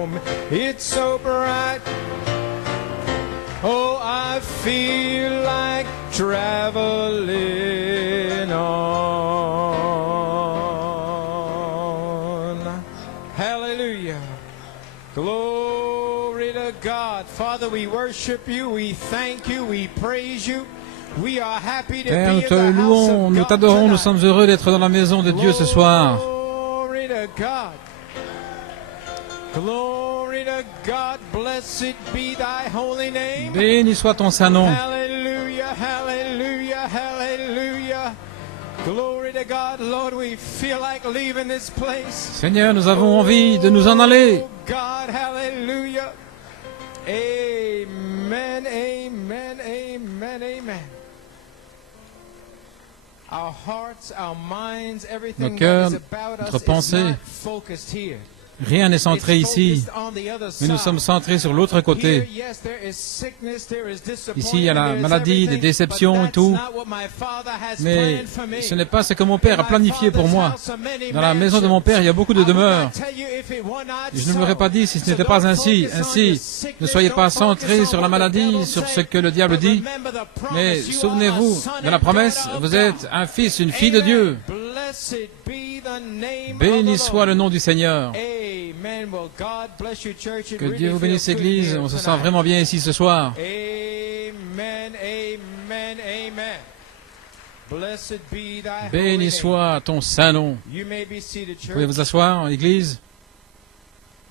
It's so bright. Oh, I feel like traveling on. Hallelujah. Glory to God. Father, we worship you, we thank you, we praise you. We are happy to Père, be nous in te the house louons, of nous God t'adorons, nous tonight. sommes heureux d'être dans la maison de Dieu ce soir. Glory to God. Glory to God. Blessed be thy holy name. Béni soit ton saint nom. Hallelujah, hallelujah, hallelujah. Glory to God. Lord, we feel like leaving this place. Seigneur, nous avons envie de nous en aller. Oh God, hallelujah. Amen, amen, amen, amen. Our hearts, our minds, everything Nos cœurs, that is about notre us is pensée, not focused here. Rien n'est centré It's ici, focused on the other mais nous side. sommes centrés sur l'autre Here, côté. yes, there is sickness, there is Ici, il y a la disappointment, maladie, there is des déceptions everything, et tout. but that's not what my Father has Mais planned for me. ce n'est pas ce que mon Père a In my planifié pour Father's moi. house are many Dans la maison de mon Père, il y a beaucoup de mansions. I would demeures. not tell you if it were not Je ne l'aurais so. pas dit si ce So n'était pas don't ainsi. focus on Ainsi, your ne sickness, soyez pas don't focus centrés on sur la what the maladie, devil sur ce said, que le diable but dit. remember the promise. Mais You are a souvenez-vous son de la and promesse, daughter of vous God. êtes un fils, une fille de Dieu. Blessed be the name of Béni the soit le Lord. nom du Seigneur. Amen. Well, God bless you, church. It Que really Dieu vous bénisse, feels good Église. here On se sent tonight. vraiment bien ici ce soir. Amen, amen, amen. Blessed be thy holy Béni name. soit ton saint nom. You may be seated, Vous pouvez church. vous asseoir, Église.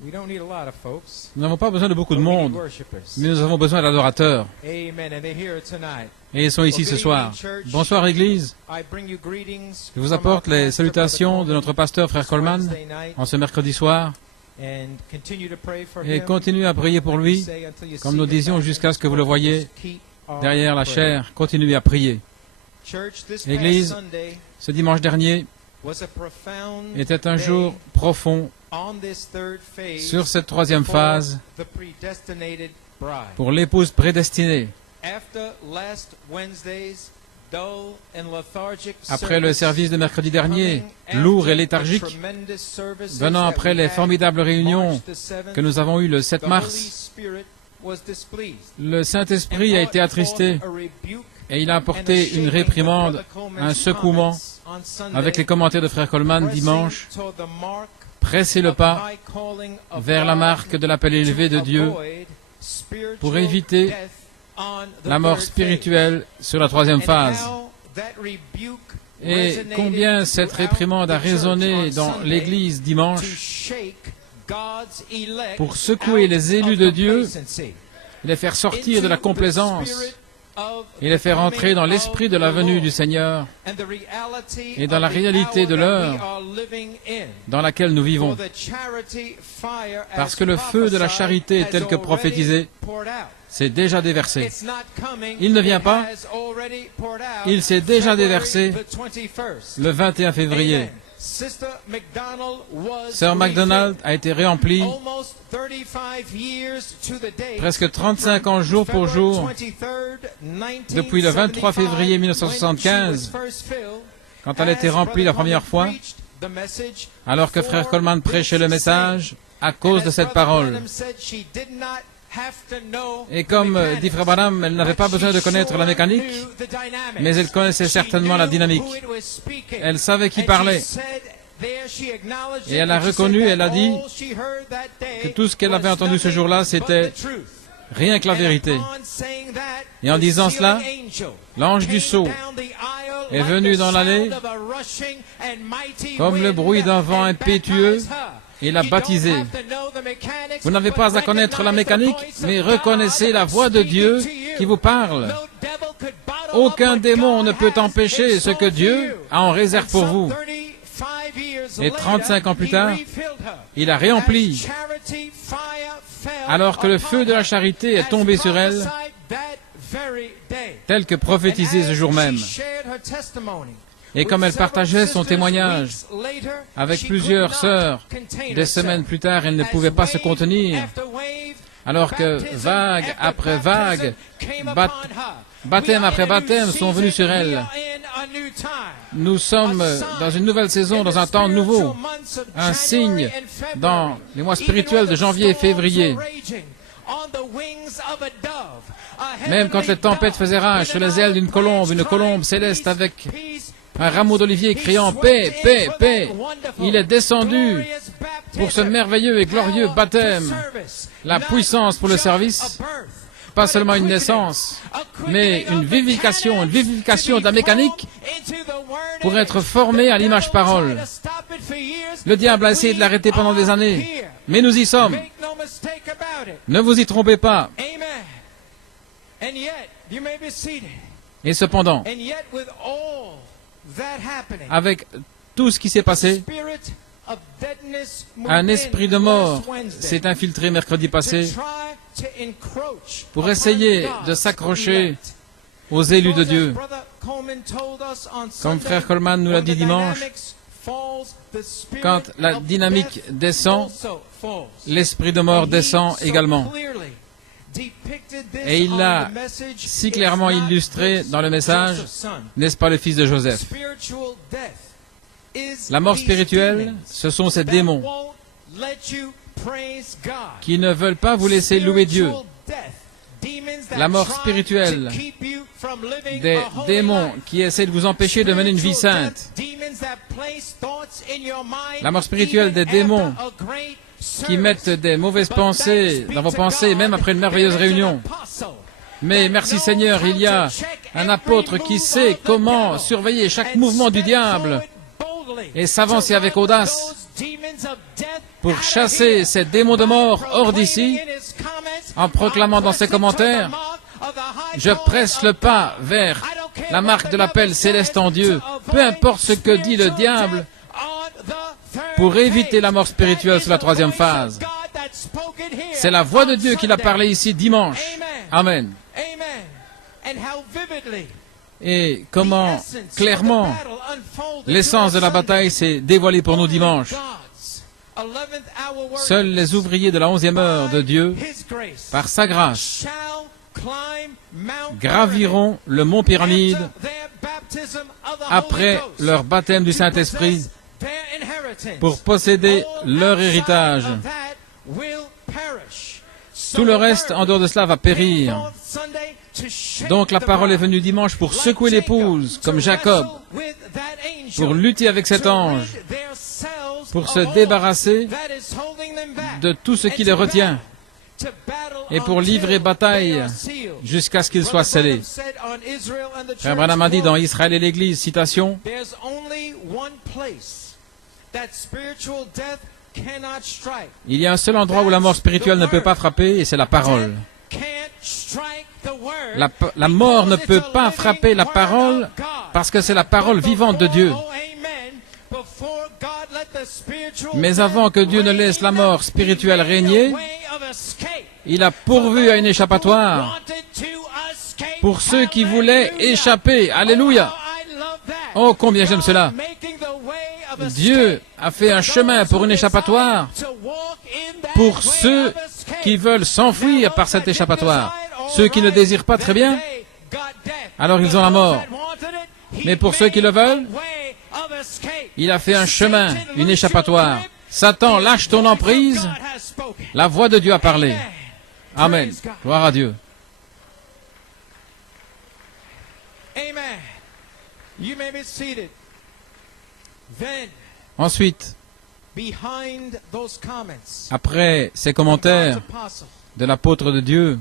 We don't need a lot of folks, Nous n'avons pas besoin de beaucoup de but we need monde, worshipers. mais nous avons besoin d'adorateurs. Amen. And they're here tonight. Et ils sont ici ce soir. Bonsoir, Église. I bring you greetings Je vous from apporte our les pastor, salutations Brother de notre Coleman, pasteur, frère this Coleman, Wednesday night, en ce mercredi soir. and continue to pray for Et him. continuez à prier pour lui, Say until you comme see nous him disions back jusqu'à ce que vous in le the voyez Just keep on derrière la praying. chair. Continuez à prier. Church, this past Église, Sunday ce dimanche dernier was a profound était un day jour profond on this third phase sur cette troisième for phase the predestinated bride. pour l'épouse prédestinée. After last Wednesday's dull and lethargic Après le service de mercredi dernier, coming lourd after et the léthargique, tremendous services venant that après we les had formidables réunions March the 7th, que nous avons eues le 7 the Holy mars, Spirit was displeased le and Saint-Esprit a été brought attristé forth a rebuke et il a and a apporté une shaking réprimande, of Brother Coleman's un secouement comments on Sunday, avec les commentaires de frère Coleman pressing dimanche. toward the mark Pressez le of pas high calling of vers la God marque de l'appel élevé de to Dieu avoid spiritual pour éviter death on the la mort third spirituelle sur la troisième phase. And phase. how that rebuke Et resonated combien cette throughout réprimande a the church résonné on dans Sunday l'Église to dimanche shake God's elect pour secouer out les élus of de Dieu, complacency les faire sortir de la into the complaisance spirit of et les faire the entrer dans coming l'esprit of de la the venue Lord du Seigneur and the reality et dans of la the réalité hour de that l'heure we are living in. dans laquelle nous For vivons. the charity fire Parce as que le feu de la prophesied charité has tel que already prophétisé poured out. s'est déjà déversé. It's not coming, Il ne vient it pas. has already poured out. Il s'est déjà February déversé the 21st. le 21 février. Amen. Sister McDonald was Sœur MacDonald refilled. a été réemplie Almost 35 years to the date, presque 35 ans jour pour jour depuis le 23 février 1975, quand elle a été remplie la première fois, alors que frère Coleman prêchait le message à cause de cette parole. Et comme dit frère Branham, elle n'avait pas besoin de connaître la mécanique, mais elle connaissait certainement la dynamique. Elle savait qui parlait. Et elle a reconnu, elle a dit que tout ce qu'elle avait entendu ce jour-là, c'était rien que la vérité. Et en disant cela, l'ange du sceau est venu dans l'allée comme le bruit d'un vent impétueux et l'a baptisé. Vous n'avez pas à connaître la mécanique, mais reconnaissez la voix de Dieu qui vous parle. Aucun démon ne peut empêcher ce que Dieu a en réserve pour vous. Et 35 ans plus tard, il a réempli, alors que le feu de la charité est tombé sur elle, tel que prophétisé ce jour même. Et comme elle partageait son témoignage avec plusieurs sœurs, des semaines plus tard, elle ne pouvait pas se contenir, alors que vague après vague, baptême après baptême sont venus sur elle. Nous sommes dans une nouvelle saison, dans un temps nouveau, un signe dans les mois spirituels de janvier et février. Même quand les tempêtes faisaient rage sur les ailes d'une colombe, une colombe céleste avec un rameau d'olivier criant « Paix, paix, paix », il est descendu pour ce merveilleux et glorieux baptême, la puissance pour le service, pas seulement une naissance, mais une vivification de la mécanique pour être formé à l'image parole. Le diable a essayé de l'arrêter pendant des années, mais nous y sommes. Ne vous y trompez pas. Et cependant, avec tout ce qui s'est passé, un esprit de mort s'est infiltré mercredi passé pour essayer de s'accrocher aux élus de Dieu. Comme frère Coleman nous l'a dit dimanche, quand la dynamique descend, l'esprit de mort descend également. Et il l'a si clairement illustré dans le message, n'est-ce pas le fils de Joseph? La mort spirituelle, ce sont ces démons qui ne veulent pas vous laisser louer Dieu. La mort spirituelle, des démons qui essaient de vous empêcher de mener une vie sainte. La mort spirituelle des démons qui mettent des mauvaises pensées dans vos pensées, même après une merveilleuse réunion. Mais merci Seigneur, il y a un apôtre qui sait comment surveiller chaque mouvement du diable et s'avancer avec audace pour chasser ces démons de mort hors d'ici, en proclamant dans ses commentaires « Je presse le pas vers la marque de l'appel céleste en Dieu, peu importe ce que dit le diable, pour éviter la mort spirituelle sur la troisième phase. » C'est la voix de Dieu qui l'a parlé ici dimanche. Amen. Et comment clairement l'essence de la bataille s'est dévoilée pour nous dimanche. Seuls les ouvriers de la 11e heure de Dieu, par sa grâce, graviront le mont Pyramide après leur baptême du Saint-Esprit pour posséder leur héritage. Tout le reste, en dehors de cela, va périr. Donc la parole est venue dimanche pour secouer l'épouse, comme Jacob, pour lutter avec cet ange, pour se débarrasser de tout ce qui les retient, et pour livrer bataille jusqu'à ce qu'il soit scellé. Frère Branham a dit dans Israël et l'Église, citation, il y a un seul endroit où la mort spirituelle ne peut pas frapper, et c'est la parole. La mort ne peut pas frapper la parole parce que c'est la parole vivante de Dieu. Mais avant que Dieu ne laisse la mort spirituelle régner, il a pourvu à une échappatoire pour ceux qui voulaient échapper. Alléluia! Oh, combien j'aime cela! Dieu a fait un chemin pour une échappatoire pour ceux qui veulent s'enfuir par cette échappatoire. Ceux qui ne désirent pas, très bien, alors ils ont la mort. Mais pour ceux qui le veulent, il a fait un chemin, une échappatoire. Satan, lâche ton emprise. La voix de Dieu a parlé. Amen. Gloire à Dieu. Ensuite, après ces commentaires de l'apôtre de Dieu,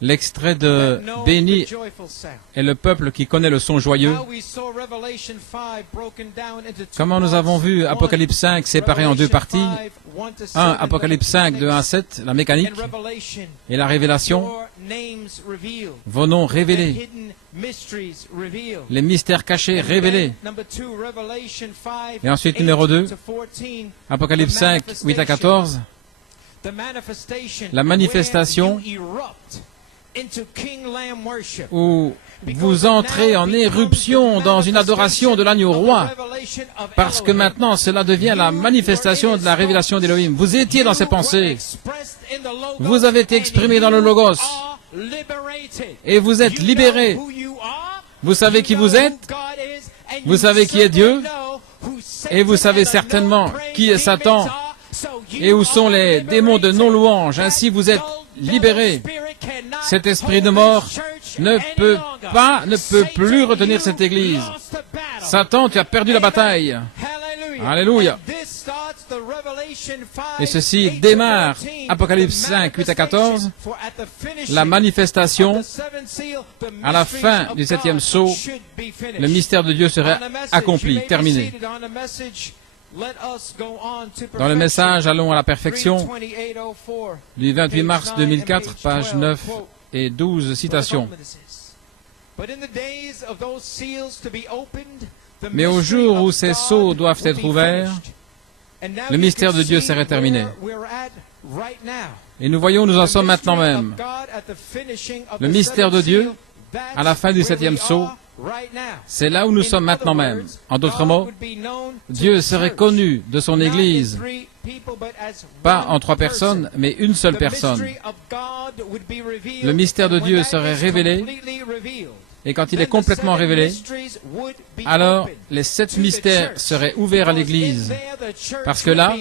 l'extrait de « Béni est le peuple qui connaît le son joyeux ». Comment nous avons vu Apocalypse 5 séparé en deux parties. 1, Apocalypse 5, de 1 à 7, la mécanique, et la révélation, vos noms révélés, les mystères cachés révélés. Et ensuite, numéro 2, Apocalypse 5, 8 à 14, la manifestation où vous entrez en éruption dans une adoration de l'agneau roi, parce que maintenant cela devient la manifestation de la révélation d'Élohim. Vous étiez dans ces pensées, vous avez été exprimé dans le Logos, et vous êtes libérés Vous savez qui vous êtes, vous savez qui est Dieu, et vous savez certainement qui est Satan, et où sont les démons de non-louange. Ainsi vous êtes libérés. Cet esprit de mort ne peut plus retenir cette Église. Satan, tu as perdu la bataille. Alléluia. Et ceci démarre, Apocalypse 5, 8 à 14, la manifestation à la fin du 7e sceau. Le mystère de Dieu serait accompli, terminé. Dans le message, allons à la perfection, du 28 mars 2004, pages 9 et 12, citations. Mais au jour où ces sceaux doivent être ouverts, le mystère de Dieu serait terminé. Et nous voyons où nous en sommes maintenant même. Le mystère de Dieu, à la fin du 7e sceau, c'est là où nous sommes maintenant même. En d'autres mots, Dieu serait connu de son Église, pas en 3 personnes, mais une seule personne. Le mystère de Dieu serait révélé, et quand il est complètement révélé, alors les 7 mystères seraient ouverts à l'Église, parce que là,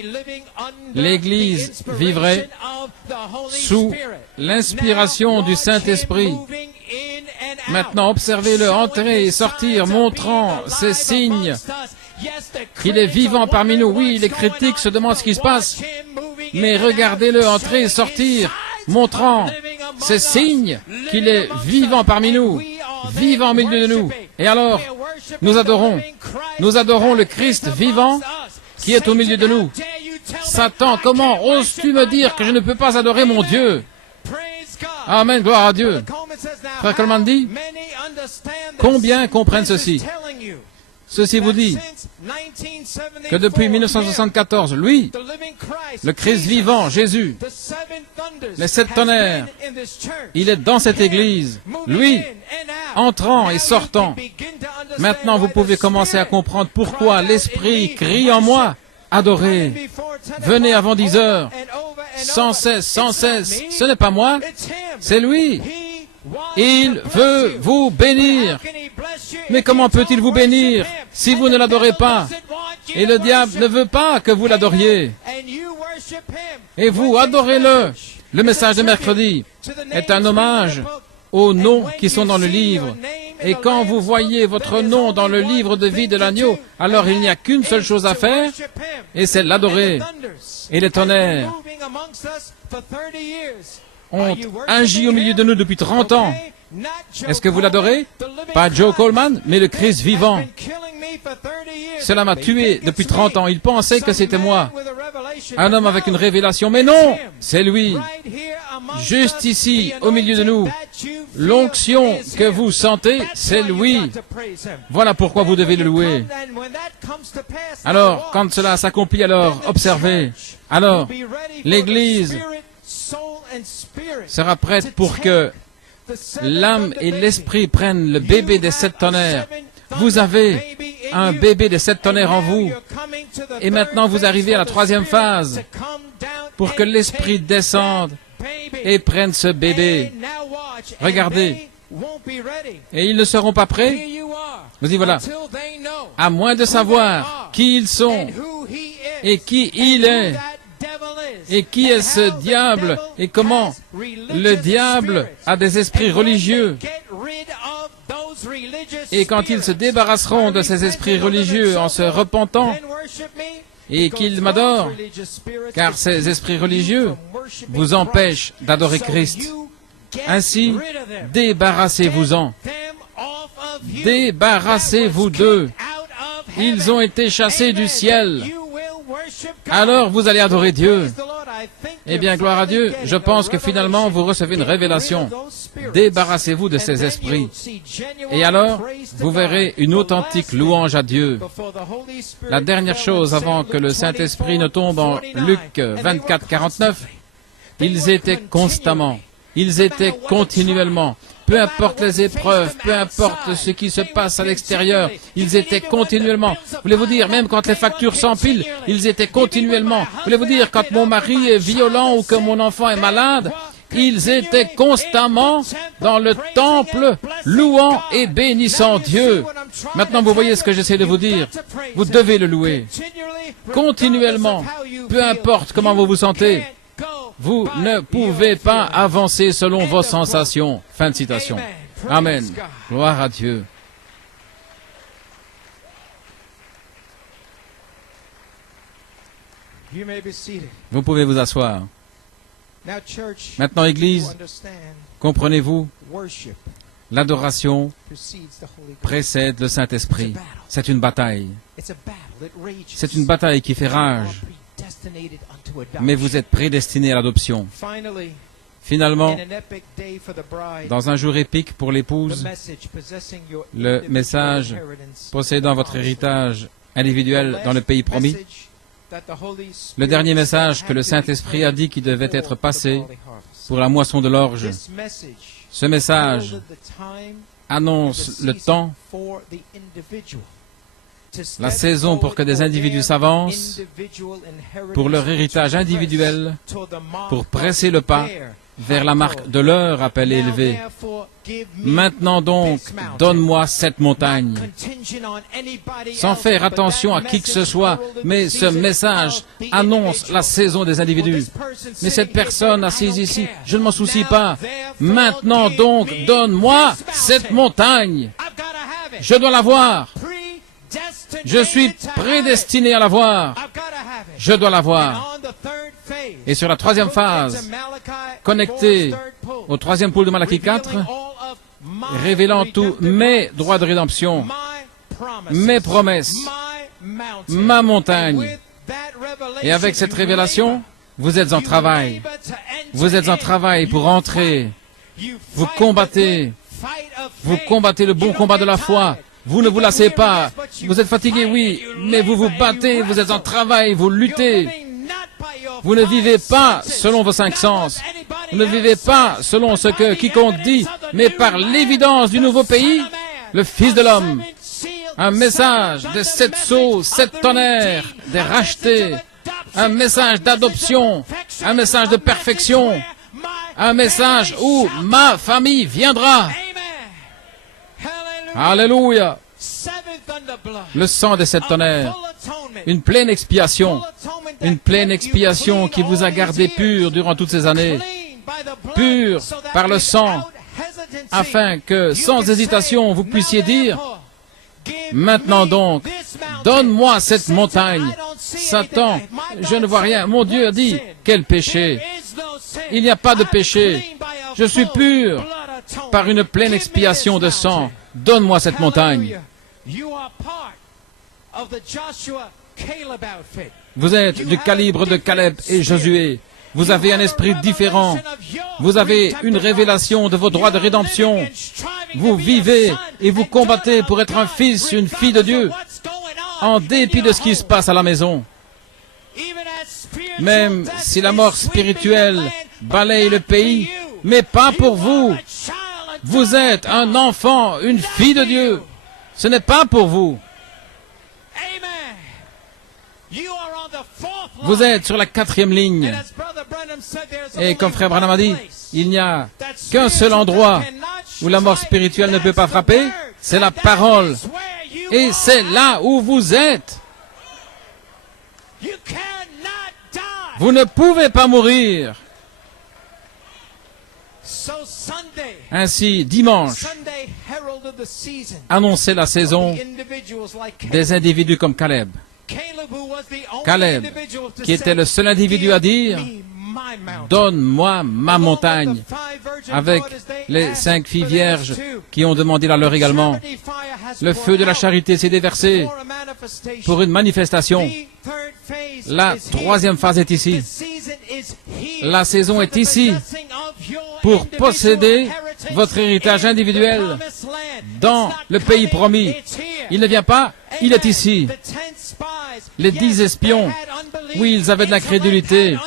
l'Église vivrait sous l'inspiration du Saint-Esprit. Maintenant, observez-le entrer et sortir, montrant ces signes qu'il est vivant parmi nous. Oui, les critiques se demandent ce qui se passe, mais regardez-le entrer et sortir, montrant ces signes qu'il est vivant parmi nous, vivant au milieu de nous. Et alors, nous adorons le Christ vivant qui est au milieu de nous. Satan, comment oses-tu me dire que je ne peux pas adorer mon Dieu? Amen, gloire à Dieu. Frère Coleman dit, combien comprennent ceci? Ceci vous dit que depuis 1974, lui, le Christ vivant, Jésus, les 7 tonnerres, il est dans cette Église, lui, entrant et sortant. Maintenant, vous pouvez commencer à comprendre pourquoi l'Esprit crie en moi, adorez, venez avant 10 heures, sans cesse, sans cesse. Ce n'est pas moi, c'est lui. Il veut vous bénir. Mais comment peut-il vous bénir si vous ne l'adorez pas? Et le diable ne veut pas que vous l'adoriez. Et vous, adorez-le. Le message de mercredi est un hommage aux noms qui sont dans le livre. Et quand vous voyez votre nom dans le livre de vie de l'agneau, alors il n'y a qu'une seule chose à faire, et c'est l'adorer. Et les tonnerres ont agi au milieu de nous depuis 30 ans. Est-ce que vous l'adorez? Pas Joe Coleman, mais le Christ vivant. Cela m'a tué depuis 30 ans. Il pensait que c'était moi. Un homme avec une révélation. Mais non, c'est lui. Juste ici, au milieu de nous. L'onction que vous sentez, c'est lui. Voilà pourquoi vous devez le louer. Alors, quand cela s'accomplit, alors, observez. Alors, l'Église sera prête pour que l'âme et l'esprit prennent le bébé des 7 tonnerres. Vous avez un bébé des 7 tonnerres en vous. Et maintenant, vous arrivez à la 3e phase pour que l'esprit descende et prenne ce bébé. Regardez. Et ils ne seront pas prêts. Vous dites, voilà. À moins de savoir qui ils sont et qui il est. Et qui est ce diable? Et comment le diable a des esprits religieux? Et quand ils se débarrasseront de ces esprits religieux en se repentant et qu'ils m'adorent, car ces esprits religieux vous empêchent d'adorer Christ. Ainsi, débarrassez-vous-en. Débarrassez-vous d'eux. Ils ont été chassés du ciel. Alors vous allez adorer Dieu. Eh bien, gloire à Dieu, je pense que finalement vous recevez une révélation. Débarrassez-vous de ces esprits. Et alors, vous verrez une authentique louange à Dieu. La dernière chose avant que le Saint-Esprit ne tombe en Luc 24, 49, ils étaient constamment, ils étaient continuellement. Peu importe les épreuves, peu importe ce qui se passe à l'extérieur, ils étaient continuellement. Voulez-vous dire, même quand les factures s'empilent, ils étaient continuellement. Voulez-vous dire, quand mon mari est violent ou que mon enfant est malade, Ils étaient constamment dans le temple, louant et bénissant Dieu. Maintenant, vous voyez ce que j'essaie de vous dire. Vous devez le louer continuellement, peu importe comment vous vous sentez. Vous ne pouvez pas avancer selon vos sensations. Fin de citation. Amen. Gloire à Dieu. Vous pouvez vous asseoir. Maintenant, Église, comprenez-vous, l'adoration précède le Saint-Esprit. C'est une bataille. C'est une bataille qui fait rage. Mais vous êtes prédestinés à l'adoption. Finalement, dans un jour épique pour l'épouse, le message possédant votre héritage individuel dans le pays promis, le dernier message que le Saint-Esprit a dit qui devait être passé pour la moisson de l'orge, ce message annonce le temps, la saison pour que des individus s'avancent pour leur héritage individuel, pour presser le pas vers la marque de leur appel élevé. Maintenant donc, donne-moi cette montagne. Sans faire attention à qui que ce soit, mais ce message annonce la saison des individus. Mais cette personne assise ici, je ne m'en soucie pas. Maintenant donc, donne-moi cette montagne. Je dois la voir. Je suis prédestiné à la voir. Je dois la voir. Et sur la troisième phase, connectée au troisième pôle de Malachie 4, révélant tous mes droits de rédemption, mes promesses, ma montagne. Et avec cette révélation, vous êtes en travail. Vous êtes en travail pour entrer. Vous combattez le bon combat de la foi. Vous ne vous lassez pas. Vous êtes fatigué, oui, mais vous vous battez, vous êtes en travail, vous luttez. Vous ne vivez pas selon vos cinq sens. Vous ne vivez pas selon ce que quiconque dit, mais par l'évidence du nouveau pays, le Fils de l'homme. Un message des 7 sceaux, 7 tonnerres, des rachetés. Un message d'adoption, un message de perfection. Un message où ma famille viendra. Alléluia. Le sang des 7 tonnerres. Une pleine expiation. Une pleine expiation qui vous a gardé pur durant toutes ces années. Pur par le sang. Afin que, sans hésitation, vous puissiez dire, maintenant donc, donne-moi cette montagne. Satan, je ne vois rien. Mon Dieu a dit, quel péché. Il n'y a pas de péché. Je suis pur par une pleine expiation de sang. Donne-moi cette montagne. Vous êtes du calibre de Caleb et Josué. Vous avez un esprit différent. Vous avez une révélation de vos droits de rédemption. Vous vivez et vous combattez pour être un fils, une fille de Dieu, en dépit de ce qui se passe à la maison. Même si la mort spirituelle balaye le pays, mais pas pour vous. Vous êtes un enfant, une fille de Dieu. Ce n'est pas pour vous. Vous êtes sur la 4e ligne. Et comme Frère Branham a dit, il n'y a qu'un seul endroit où la mort spirituelle ne peut pas frapper, c'est la parole. Et c'est là où vous êtes. Vous ne pouvez pas mourir. Ainsi, dimanche, annonçait la saison des individus comme Caleb. Caleb, qui était le seul individu à dire, donne-moi ma montagne, avec les 5 filles vierges qui ont demandé la leur également. Le feu de la charité s'est déversé pour une manifestation. La 3e phase est ici. La saison est ici pour posséder votre héritage individuel dans le pays promis. Il ne vient pas, il est ici. Les 10 espions, oui, ils avaient de l'incrédulité.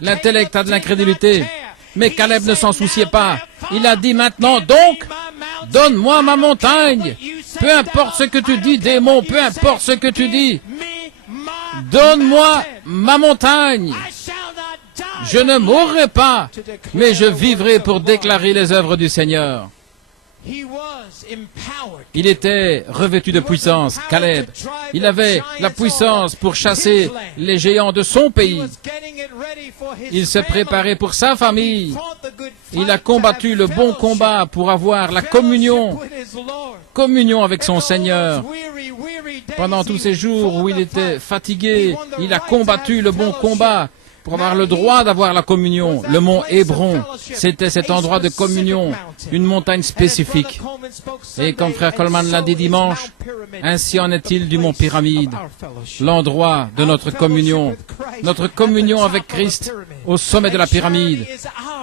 L'intellect a de l'incrédulité. Mais Caleb ne s'en souciait pas. Il a dit maintenant, donc, donne-moi ma montagne. Peu importe ce que tu dis, démon, peu importe ce que tu dis. Donne-moi ma montagne. Je ne mourrai pas, mais je vivrai pour déclarer les œuvres du Seigneur. Il était revêtu de puissance, Caleb. Il avait la puissance pour chasser les géants de son pays. Il se préparait pour sa famille. Il a combattu le bon combat pour avoir la communion avec son Seigneur. Pendant tous ces jours où il était fatigué, il a combattu le bon combat pour avoir le droit d'avoir la communion. Le mont Hébron, c'était cet endroit de communion, une montagne spécifique. Et comme frère Coleman l'a dit dimanche, ainsi en est-il du mont Pyramide, l'endroit de notre communion avec Christ au sommet de la pyramide.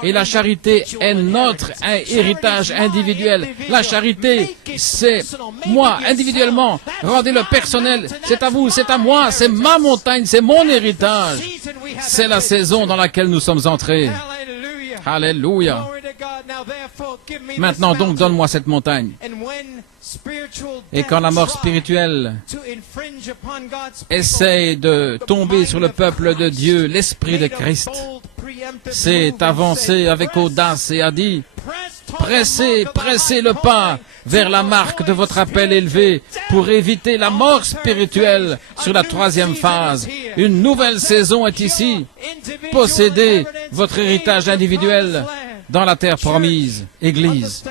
Et la charité est notre héritage individuel. La charité, c'est moi, individuellement. Rendez-le personnel. C'est à vous, c'est à moi, c'est ma montagne, c'est mon héritage. C'est la saison dans laquelle nous sommes entrés. Alléluia. Maintenant donc, donne-moi cette montagne. Et quand la mort spirituelle essaie de tomber sur le peuple de Dieu, l'Esprit de Christ s'est avancé avec audace et a dit, pressez le pas vers la marque de votre appel élevé pour éviter la mort spirituelle sur la troisième phase. Une nouvelle saison est ici. Possédez votre héritage individuel dans la terre promise. Église,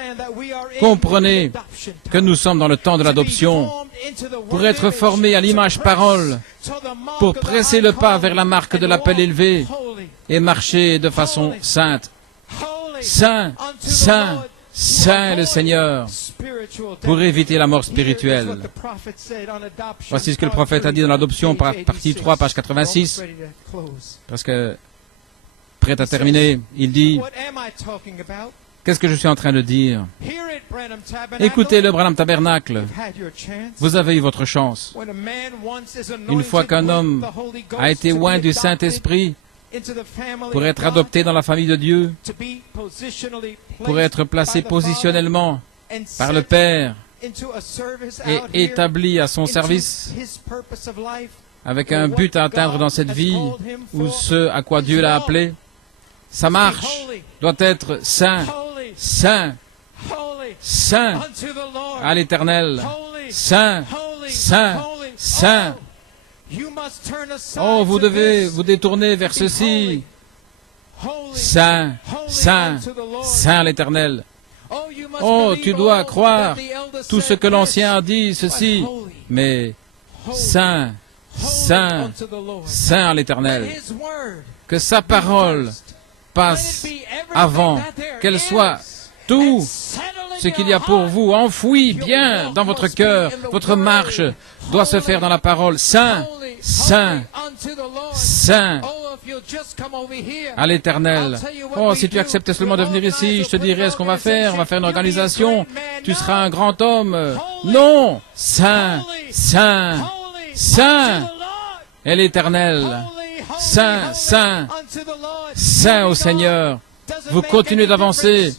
comprenez que nous sommes dans le temps de l'adoption pour être formés à l'image parole, pour presser le pas vers la marque de l'appel élevé et marcher de façon sainte. Saint, saint, saint le Seigneur, pour éviter la mort spirituelle. Voici ce que le prophète a dit dans l'adoption, partie 3, page 86, parce que prêt à terminer, il dit, qu'est-ce que je suis en train de dire? Écoutez le Branham Tabernacle. Vous avez eu votre chance. Une fois qu'un homme a été oint du Saint-Esprit pour être adopté dans la famille de Dieu, pour être placé positionnellement par le Père et établi à son service avec un but à atteindre dans cette vie ou ce à quoi Dieu l'a appelé, sa marche doit être saint, saint, saint à l'Éternel, saint, saint, saint. Oh, vous devez vous détourner vers ceci. Saint, saint, saint l'Éternel. Oh, tu dois croire tout ce que l'Ancien a dit, ceci, mais saint, saint, saint à l'Éternel. Que sa parole passe avant, qu'elle soit tout ce qu'il y a pour vous enfoui bien dans votre cœur. Votre marche doit se faire dans la parole. Saint, saint, saint à l'Éternel. Oh, si tu acceptais seulement de venir ici, je te dirais ce qu'on va faire. On va faire une organisation. Tu seras un grand homme. Non, saint, saint, saint est l'Éternel. Saint, saint, saint au Seigneur. Vous continuez d'avancer.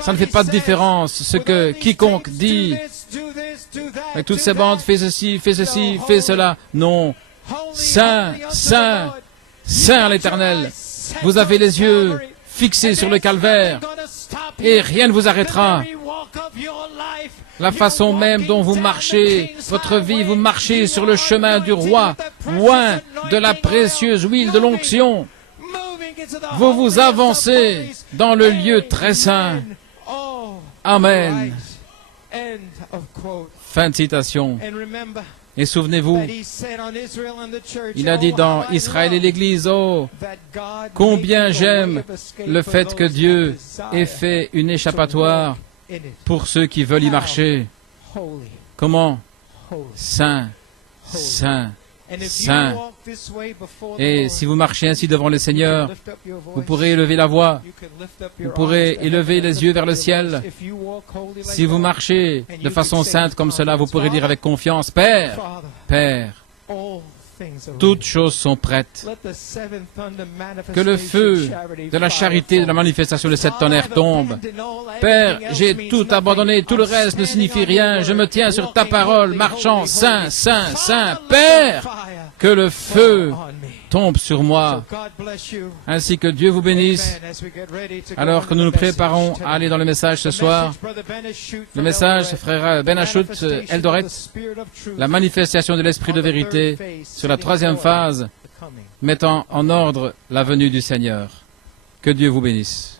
Ça ne fait pas de différence ce que quiconque dit. Avec toutes ces bandes, fais ceci, fais cela. Non. Saint, saint, saint l'Éternel. Vous avez les yeux fixés sur le calvaire et rien ne vous arrêtera. La façon même dont vous marchez, votre vie, vous marchez sur le chemin du roi, loin de la précieuse huile de l'onction. Vous vous avancez dans le lieu très saint. Amen. Fin de citation. Et souvenez-vous, il a dit dans Israël et l'Église, oh, combien j'aime le fait que Dieu ait fait une échappatoire pour ceux qui veulent y marcher. Comment? Saint, saint, saint. Et si vous marchez ainsi devant le Seigneur, vous pourrez élever la voix, vous pourrez élever les yeux vers le ciel. Si vous marchez de façon sainte comme cela, vous pourrez dire avec confiance, Père, Père, toutes choses sont prêtes. Que le feu de la charité, de la manifestation de cette tonnerre tombe. Père, j'ai tout abandonné, tout le reste ne signifie rien. Je me tiens sur ta parole, marchant, saint, saint, saint. Père, que le feu tombe sur moi, ainsi que Dieu vous bénisse. Alors que nous nous préparons à aller dans le message ce soir, le message, frère Ben Achout, Eldoret, la manifestation de l'Esprit de vérité sur la troisième phase, mettant en ordre la venue du Seigneur. Que Dieu vous bénisse.